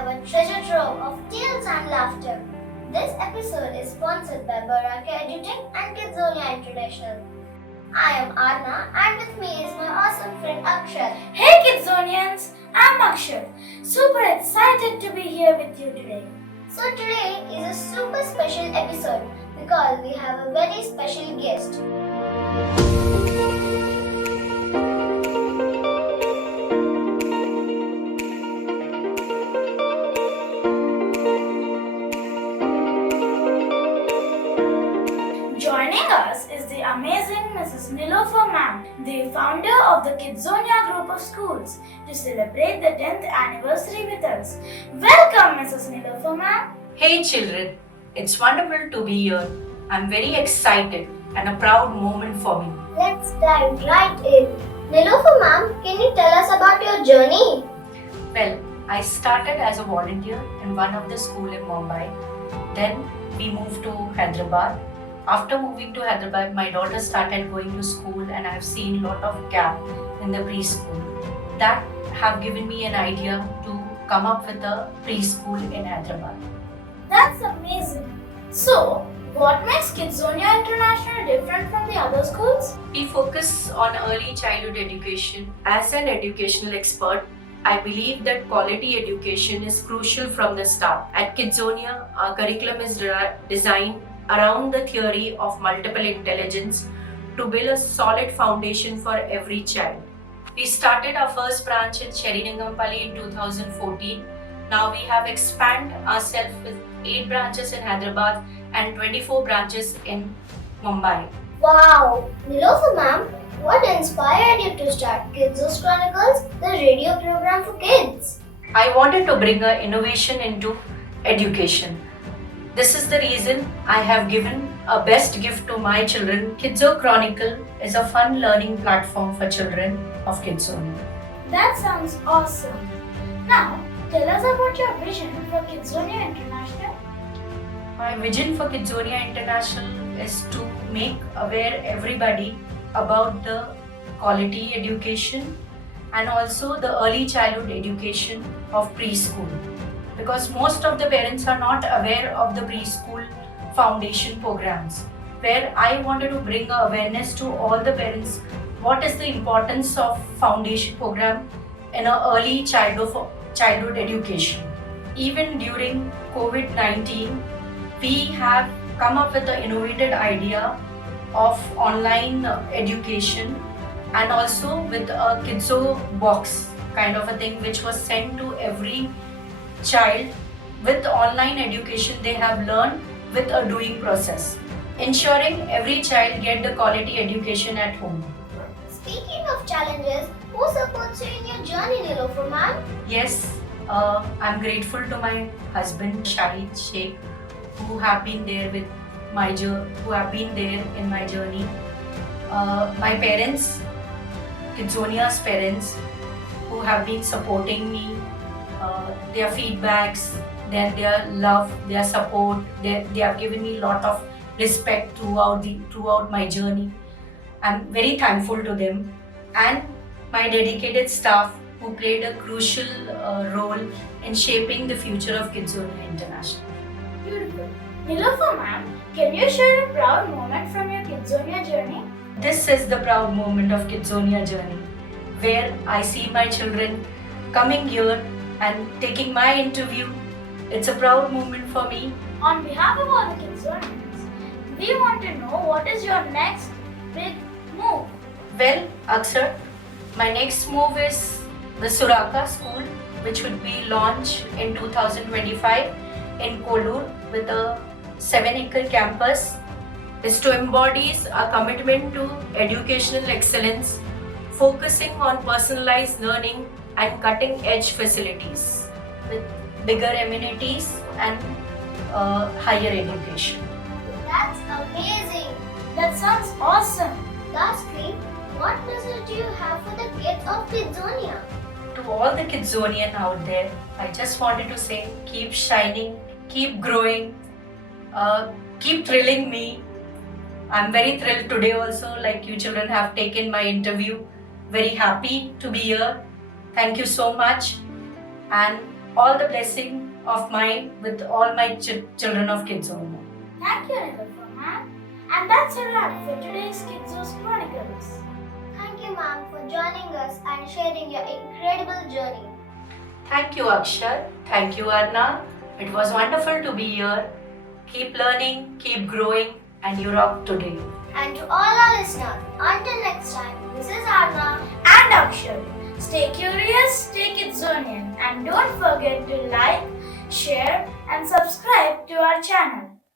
have a treasure trove of tales and laughter. This episode is sponsored by Baraka Edutech and Kidzonia International. I am Arna and with me is my awesome friend Akshat. Hey Kidzonians, I'm Akshat. Super excited to be here with you today. So today is a super special episode because we have a very special guest. Joining us is the amazing Mrs. Nilofer ma'am, the founder of the Kidzonia group of schools, to celebrate the 10th anniversary with us. Welcome Mrs. Nilofer ma'am. Hey children, it's wonderful to be here. I'm very excited and a proud moment for me. Let's dive right in. Nilofer ma'am, can you tell us about your journey? Well, I started as a volunteer in one of the school in Mumbai. Then we moved to Hyderabad. After moving to Hyderabad, my daughter started going to school and I've seen a lot of gap in the preschool. That have given me an idea to come up with a preschool in Hyderabad. That's amazing. So, what makes Kidzonia International different from the other schools? We focus on early childhood education. As an educational expert, I believe that quality education is crucial from the start. At Kidzonia, our curriculum is designed around the theory of multiple intelligence to build a solid foundation for every child. We started our first branch in Sheringangampally in 2014. Now we have expanded ourselves with 8 branches in Hyderabad and 24 branches in Mumbai. Wow! Nilofer ma'am, what inspired you to start Kidzo's Chronicles, the radio program for kids? I wanted to bring an innovation into education. This is the reason I have given a best gift to my children. Kidzo Chronicle is a fun learning platform for children of Kidzonia. That sounds awesome. Now, tell us about your vision for Kidzonia International. My vision for Kidzonia International is to make aware everybody about the quality education and also the early childhood education of preschool. Because most of the parents are not aware of the preschool foundation programs, where I wanted to bring awareness to all the parents what is the importance of foundation program in an early childhood education. Even during COVID-19, we have come up with the innovative idea of online education and also with a Kidzo box kind of a thing which was sent to every child. With online education they have learned with a doing process, ensuring every child get the quality education at home. Speaking of challenges, who supports you in your journey, Nilofer ma'am? Yes, I'm grateful to my husband Shahid Sheikh who have been there in my journey. My parents, Kidzonia's parents, who have been supporting me. Their feedbacks, their love, their support, they have given me a lot of respect throughout my journey. I'm very thankful to them and my dedicated staff who played a crucial role in shaping the future of Kidzonia International. Beautiful. Nilofer ma'am, can you share a proud moment from your Kidzonia journey? This is the proud moment of Kidzonia journey, where I see my children coming here and taking my interview. It's a proud moment for me. On behalf of all the Kidzonians, we want to know what is your next big move? Well, Aksar, my next move is the Suraka School, which would be launched in 2025 in Kollur with a 7-acre campus. Is to embody a commitment to educational excellence, focusing on personalized learning and cutting-edge facilities with bigger amenities and higher education. That's amazing! That sounds awesome. Lastly, what message do you have for the kids of Kidzonia? To all the Kidzonian out there, I just wanted to say, keep shining, keep growing, keep thrilling me. I'm very thrilled today also, like you children have taken my interview. Very happy to be here. Thank you so much. And all the blessing of mine with all my children of Kidzonia. Thank you, Nilofer ma'am. And that's a wrap for today's Kidzos Chronicles. Thank you, ma'am, for joining us and sharing your incredible journey. Thank you, Akshar. Thank you, Arna. It was wonderful to be here. Keep learning, keep growing, and you rock today. And to all our listeners, until next time, this is Arna. And Akshar. Stay curious, stay Kidzonian, and don't forget to like, share, and subscribe to our channel.